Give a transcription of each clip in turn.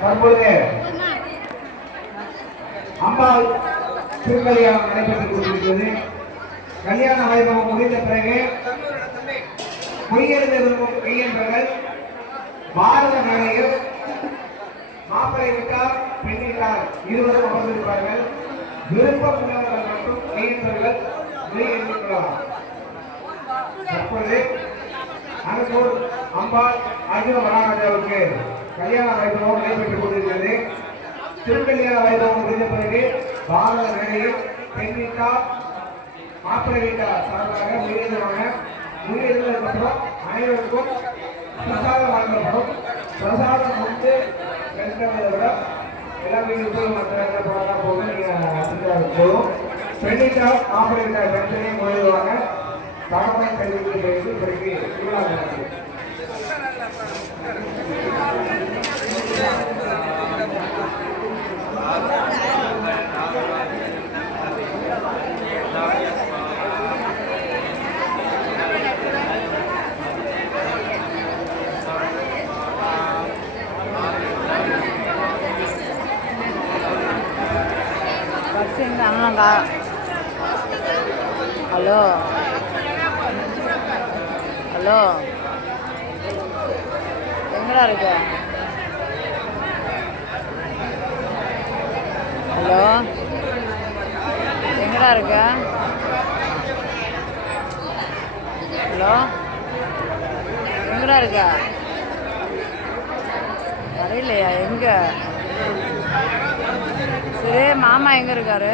தற்பொழுது அம்பாள் திருக்கல்யாணம் நடைபெற்றுக் கொண்டிருக்கிறது. கல்யாண வைபவம் முடிந்த பிறகு பொய்யெழுத விரும்பும் மெய்யன்பர்கள் பாரத மேடையில் மாப்பிளை விட்டார் பெண் வீட்டார் இருவரும் அமர்ந்திருப்பார்கள். விருப்பம் உள்ளவர்கள் மற்றும் மெய்யன்பர்கள் மெய்யெழுதிக் கொள்ளலாம். தற்பொழுது அனுகூல் அம்பாள் அர்ஜுன மகாராஜாவுக்கு கல்யாண வைபவம் நடைபெற்றுக் கொண்டிருக்கிறது. திருக்கல்யாண வைபவம் முடிந்த பிறகு பாரத மேடையில் பெண் வீட்டார் மாப்பிளை வீட்டார் சார்பாக முயற்சிவாங்க. முயற்சிக்கப்புறம் அனைவருக்கும் பிரசாதம் வழங்கப்படும். பிரசாதம் வந்து வெல்கிறத விட எல்லாமே மற்ற போதும் நீங்கள் போதும். பெண் வீட்டார் மாப்பிளை வீட்டார் பெண்களையும் முயலுவாங்க. தகவல் கல்விக்கு பிறகு ஹலோ ஹலோ எங்கடா இருக்க? ஹலோ எங்கடா இருக்க? ஹலோ எங்கடா இருக்க? வரையிலையா? எங்க? சரி, மாமா எங்க இருக்காரு?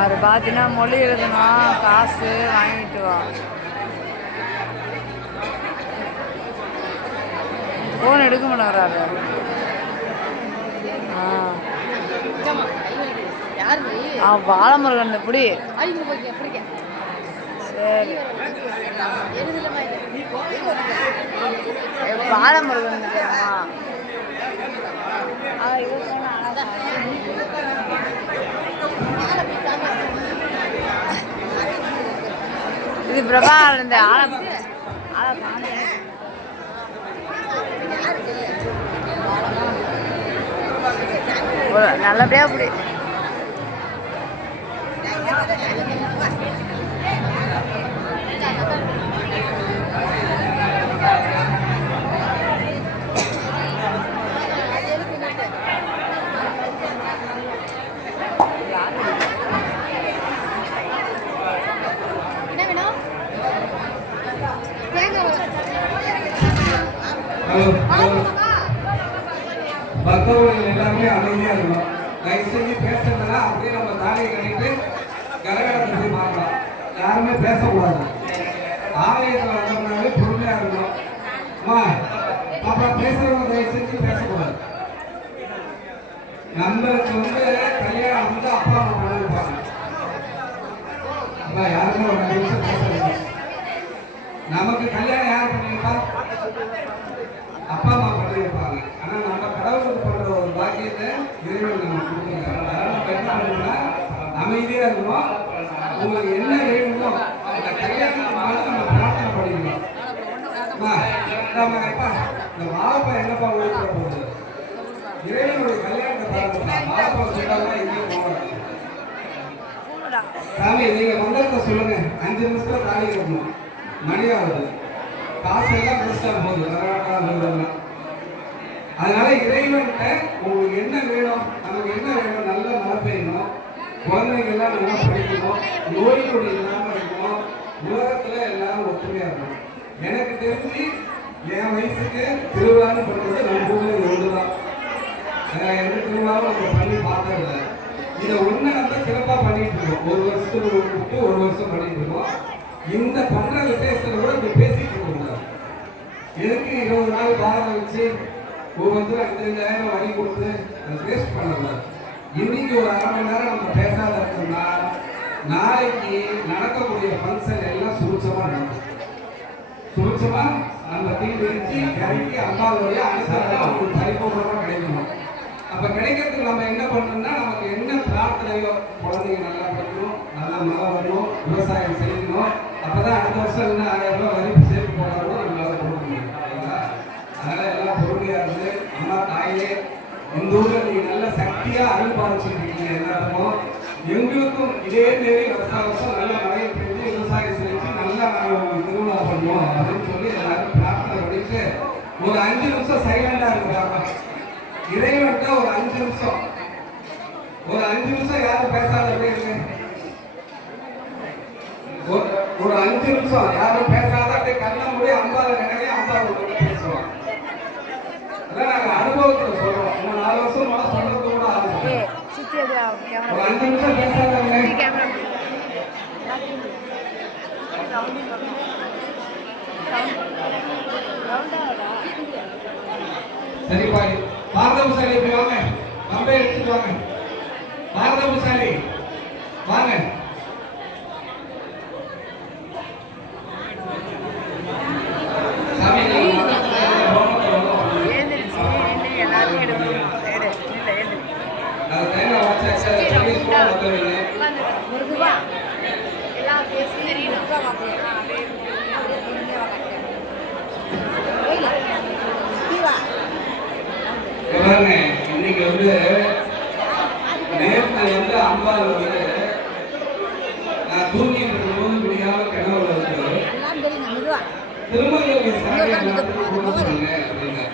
அவர் பார்த்தீங்கன்னா மொழி எழுதணும், காசு வாங்கிட்டு வா. ஃபோன் எடுக்க மாட்டேங்கிறாரு. பாலமுருகன் எப்படி? சரி, பாலமுருகன் இது பிரபா இந்த நல்லபடியா அப்படி பக்தர்கள் எல்லாருமே அமைதியா இருக்கணும். தயவு செஞ்சு பேசுறதுனா அப்படியே நம்ம தாலியை கட்டிட்டு கரகரத்தை போய் பார்க்கலாம். யாருமே பேசக்கூடாது. ஆலயத்தில் வந்தோம்னாலே பொறுமையா இருக்கணும். அம்மா அப்புறம் பேசுறவங்க தயவு செஞ்சு பேசக்கூடாது. நம்மளுக்கு வந்து கல்யாணம் வந்து அப்பா அம்மா பண்ணிருப்பாங்க. அப்பா யாருமே ஒரு 5 நிமிஷம் பேசுறாங்க. நமக்கு கல்யாணம் யார் பண்ணிருப்பா? அப்பா அம்மா பண்ணியிருப்பாங்க. ஆனால் நம்ம கடவுளுக்கு பண்ற ஒரு பாக்கியத்தை இறைவன் நம்ம கொடுத்துருக்காங்க. அதனால என்ன பண்ணணும்னா அமைதியா இருக்கணும். உங்களுக்கு என்ன வேணுமோ அந்த கல்யாணத்துக்கு நம்ம பிரார்த்தனை பண்ணிக்கணும். இந்த வாழைப்பா என்னப்பா ஊற்ற போகுது? இறைவனுடைய கல்யாணத்தை பிரார்த்தனை. வாழைப்பா சொல்லாம எங்கேயும் போகலாம். சாமி நீங்க மந்திரத்தை சொல்லுங்க. 5 நிமிஷத்துல தாலி கட்டணும். மணி ஆகுது. காசு எல்லாம் முடிச்சா போகுது. அதனால இறைவன்கிட்ட உங்களுக்கு என்ன வேணும், நமக்கு என்ன வேணும், நல்ல மழை பெய்யணும், குழந்தைங்க எல்லாம் நல்லா படிக்கணும், நோய் நொடி இல்லாமல் இருக்கணும், உலகத்துல எல்லாரும் ஒற்றுமையா இருக்கணும். எனக்கு தெரிஞ்சு என் வயசுக்கு திருவிழான்னு பண்றது நம்ம ஊர்ல இது ஒன்றுதான். எந்த திருவிழாவும் நம்ம பண்ணி பார்த்ததில்லை. இதை ஒண்ணு நம்ம சிறப்பா பண்ணிட்டு இருக்கோம். ஒரு வருஷத்துக்கு ஒரு வருஷம் பண்ணிட்டு இருக்கோம். இந்த பண்ற விசேஷத்துல கூட இங்க பேசிட்டு இருக்கோம். எதுக்கு 20 நாள் பாரம் வச்சு ஒவ்வொருத்தரும் 5,000 வரி கொடுத்து வேஸ்ட் பண்ணல. இன்னைக்கு ஒரு 1/2 மணி நேரம் நம்ம பேசாத இருக்கோம்னா நாளைக்கு நடக்கக்கூடிய ஃபங்க்ஷன் எல்லாம் சுருட்சமா நடக்கும். சுருட்சமா நம்ம தீ விரிச்சு கரைக்கி அம்மாவுடைய அனுசரணம் ஒரு பரிபூர்ணமா கிடைக்கணும். அப்ப கிடைக்கிறதுக்கு நம்ம என்ன பண்ணணும்னா நமக்கு என்ன பிரார்த்தனையோ, குழந்தைங்க நல்லா படிக்கணும், நல்லா மழை வரணும், விவசாயம் செய்யணும், அப்பதான் அடுத்த வருஷம் இன்னும் 1000 ரூபாய் வரி சேர்த்து நல்லா பொறுமையா இருந்து அம்மா தாயே இந்த ஊர்ல நீங்க நல்ல சக்தியா அருள் பாதிச்சுட்டு இருக்கீங்க எல்லாருக்கும். எங்களுக்கும் இதே மாரி வருஷம் நல்ல மழை பெய்து விவசாயம் செஞ்சு நல்லா நாங்கள் திருவிழா பண்ணுவோம் அப்படின்னு சொல்லி எல்லாரும் பிரார்த்தனை பண்ணிட்டு ஒரு 5 நிமிஷம் சைலண்டா இருக்கிறாங்க. இறைவன்கிட்ட ஒரு 5 நிமிஷம் யாரும் பேசாத போயிருங்க. ஒரு 5 நிமிஷம் யாரும் பேசாத அப்படியே கண்ண மூடி அம்பாவை நினைவே அம்பாவை பேசுவோம். அதான் நாங்கள் அனுபவத்தில் சொல்றோம். 4 வருஷம் மேலே சொல்றது கூட ஆகுது. ஒரு 5 நிமிஷம் பேசாதவங்க சரிப்பா. பாரதபுசாலி இப்படி வாங்க, கம்பை எடுத்துட்டு வாங்க. பாரதபுசாலி வாங்க. இன்னைக்கு நேற்று அம்பாள் நான் தூங்கிட்டு இருக்கும்போது முடியாம கிணறு இருக்கு திருமங்கலி சாலை சொல்லுங்க அப்படின்னு.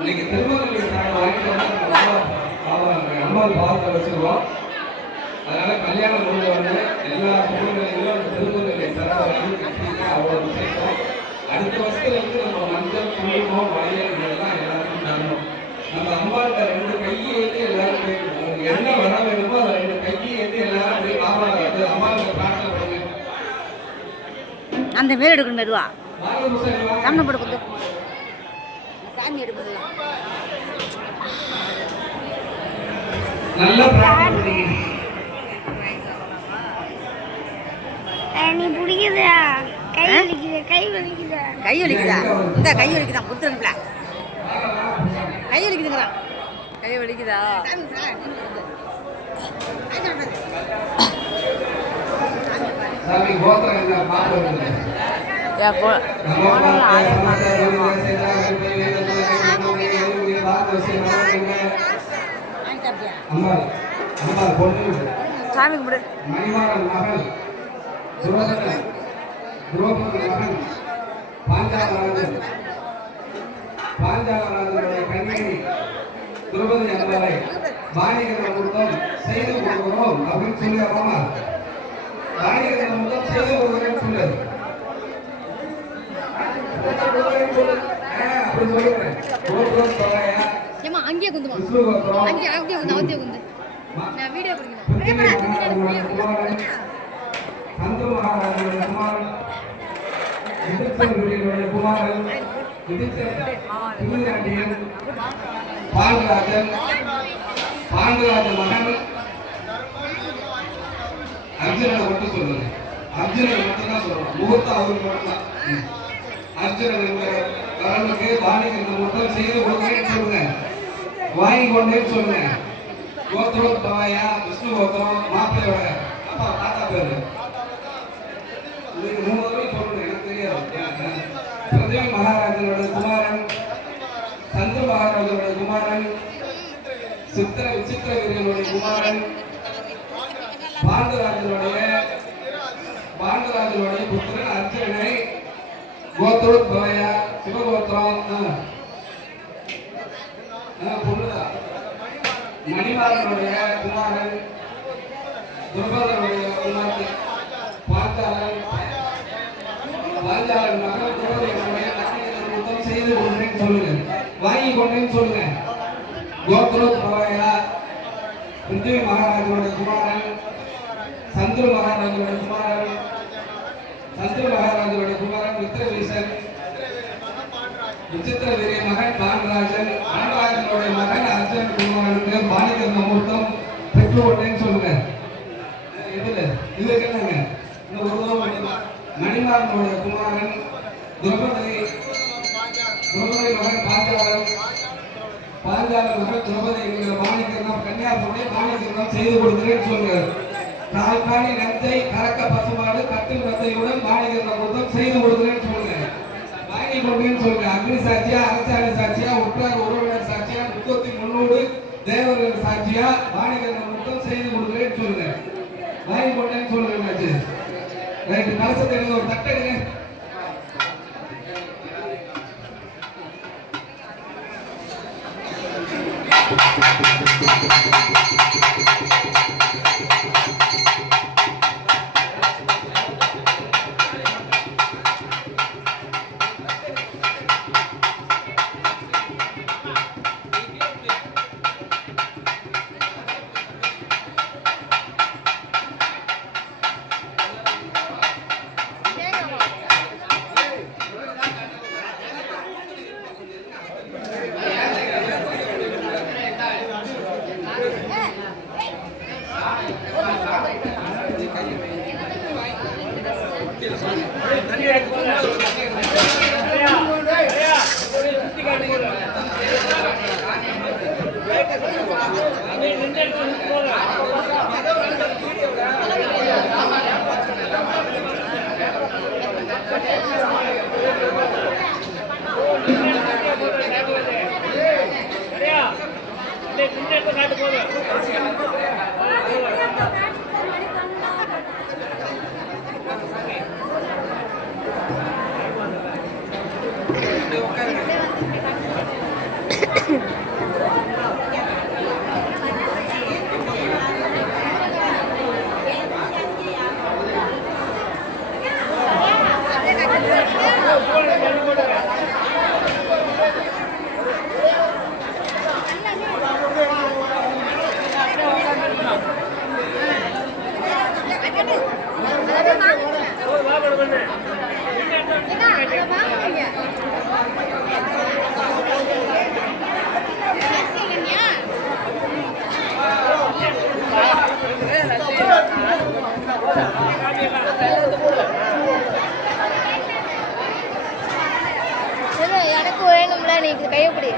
இன்னைக்கு திருமங்கலி சாலை வாங்கிட்டு அம்பாள் பாவத்தை வச்சிருவோம். அதனால கல்யாணம் முடிஞ்சவங்க எல்லா சூழ்நிலைகளும் திருமங்கலி சாலை வாங்கி கட்டிங்க. அவ்வளோ விசேஷம். அடுத்த வருஷத்துல இருந்து நம்ம மஞ்சள் குங்குமம் வளையல் இதெல்லாம் எல்லாருக்கும் தரணும். நம்ம அம்பாட்ட 2 கையை ஏற்றி எல்லாரும் போய் என்ன வர வேணுமோ அதை 2 கையை ஏற்றி எல்லாரும் போய் பாபாங்க அம்பாளுக்கு பிரார்த்தனை பண்ணுங்க. அந்த மேல் எடுக்கணும் மெதுவா சாமி போட்டு சாமி எடுப்பது நல்ல பிரார்த்தனை பண்ணுங்க. நீ பிடிக்குதா? கை வலிக்குதா? இந்த கை வலிக்குதா? கொடுத்துருங்களா? கை வலிக்குதுங்களா? கை வலிக்குதா? சாமி கோத்திரம் என்ன பாப்போம். சாமி கும்பிடு. மணிமாறன் மகன் துரோபதி மகன் பாஞ்சாலராஜனுடைய கண்ணியை துரோபதி அம்பாவை வாணிகர முத்தம் செய்து கொடுக்கிறோம் அப்படின்னு சொல்லி அம்மா வாணிகர முத்தம் செய்து கொடுக்கிறேன்னு சொல்லு. அப்படி சொல்லுறேன். அங்கேயே குந்து அங்கேயே குந்து நான் வீடியோ சந்து மகாராஜனுடைய குமாரன் விதிச்சருடைய குமாரன் திருநாட்டியன் பாண்டராஜன் மகன் அர்ஜுனனை மட்டும் சொல்லுங்க. அர்ஜுனனை மட்டும் தான் சொல்லணும். முகூர்த்தம் அவருக்கு மட்டும்தான். அர்ஜுனன் கடனுக்கு வாணிகர்கள் மட்டும் செய்து கொடுக்கிறேன்னு சொல்லுங்க. வாங்கி கொண்டேன்னு சொல்லுங்க. கோத்திரம் தவாயா விஷ்ணு கோத்திரம் மாப்பிள்ளையோட அப்பா தாத்தா பேரு இதுக்கு 3 தடவை சொல்லணும். எனக்கு தெரியாது. பிரதம மகாராஜனோட குமாரன், சந்திர மகாராஜனோட குமாரன், விசித்திர வீரனுடைய குமாரன், பாண்டராஜனுடைய புத்திரன் அர்ஜுனனை கோத்திரம் தவாயா சிவகோத்திரம் பொண்ணுதான். மணிமாறனுடைய குமாரன், துர்பதனுடைய குமாரன், பாஞ்சாலன் மகன் துரோபதியுடைய முத்தம் செய்து கொண்டேன்னு சொல்லுங்க. வாங்கி கொண்டேன்னு சொல்லுங்க. கோத்திரம் பிரவாயா பிருத்திவி மகாராஜனுடைய குமாரன், சந்திர மகாராஜனுடைய குமாரன் வித்திரவீசன், விசித்திர வீரிய மகன் பாண்டராஜனுடைய மகன் அர்ஜுன் குமாரனுக்கு பாணிகர் முகூர்த்தம் பெற்று கொண்டேன்னு சொல்லுங்க. இதுக்கு என்னங்க இந்த ஒரு தடவை மட்டும்தான். மணிமாறனுடைய குமாரன் திரௌபதி மகன் பாஞ்சாலன் மகன் திரௌபதி பாணிகர்ணம் கன்னியாகுமரி பாணிகர்ணம் செய்து கொடுக்கிறேன்னு சொல்லுங்க. தாழ்பாணி நஞ்சை கறக்க பசுமாடு கட்டில் ரத்தையுடன் பாணிகர்ணம் செய்து கொடுக்கிறேன்னு சொல்லுங்க. வாங்கி கொள்கைன்னு சொல்லுங்க. அக்னி சாட்சியா, அரசாணை சாட்சியா, உற்றார் உறவினர் சாட்சியா, முத்தத்தின் முன்னோடு தேவர்கள் சாட்சியா, வாணிகர்கள் மட்டும் செய்து கொடுக்குறேன்னு சொல்லுங்க. வாங்கி போட்டேன்னு சொல்லுங்க. ரைட்டு, கலசத்தை எடுங்க, ஒரு தட்டை எடுங்க. எனக்கு வேணும்ல, நீ கையப்படி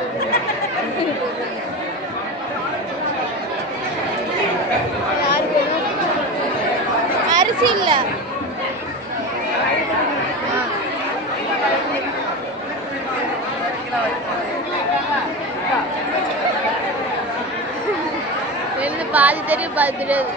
அரிசி இல்ல. பாதி தெரியும், பாதி தெரியாது.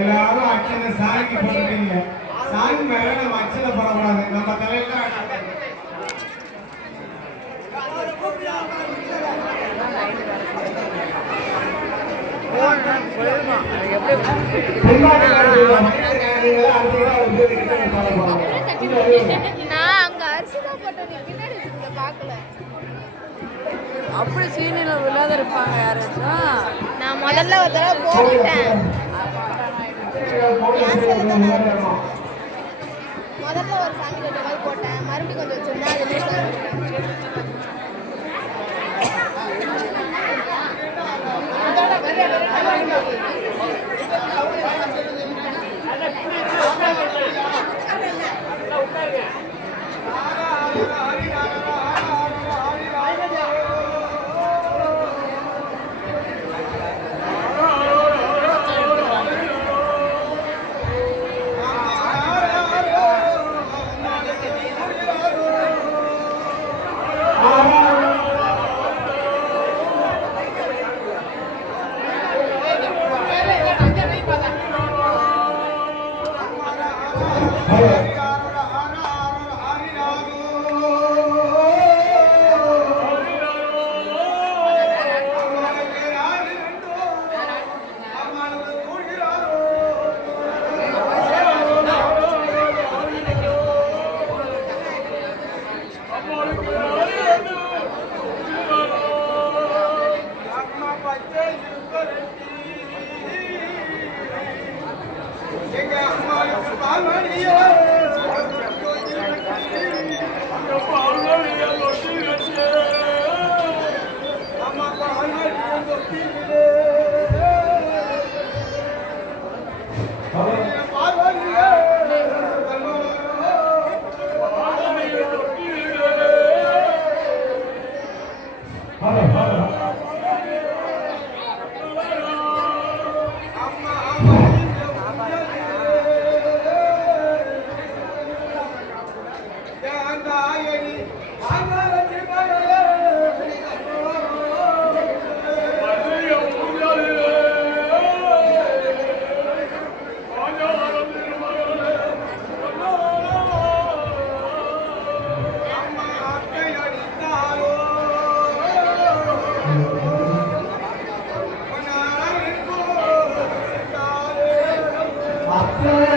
எல்லாரும் அச்சனை சாமிக்கு போட்டுட்டீங்க. சாமி மேல நம்ம அச்சனை போடக்கூடாது. நம்ம தலையில நான் அங்க அரிசி தான் போட்டேன், நீ பின்னாடி வச்சிருந்த பார்க்கல. அப்படி சீனியில் விழாத இருப்பாங்க யாராச்சும். நான் முதல்ல ஒரு தடவை போட்டுட்டேன். முதல்ல ஒரு சாமி ரெண்டு மாதிரி போட்டேன், மறுபடியும் கொஞ்சம் வச்சிருந்தேன், அது லூசா அப்ப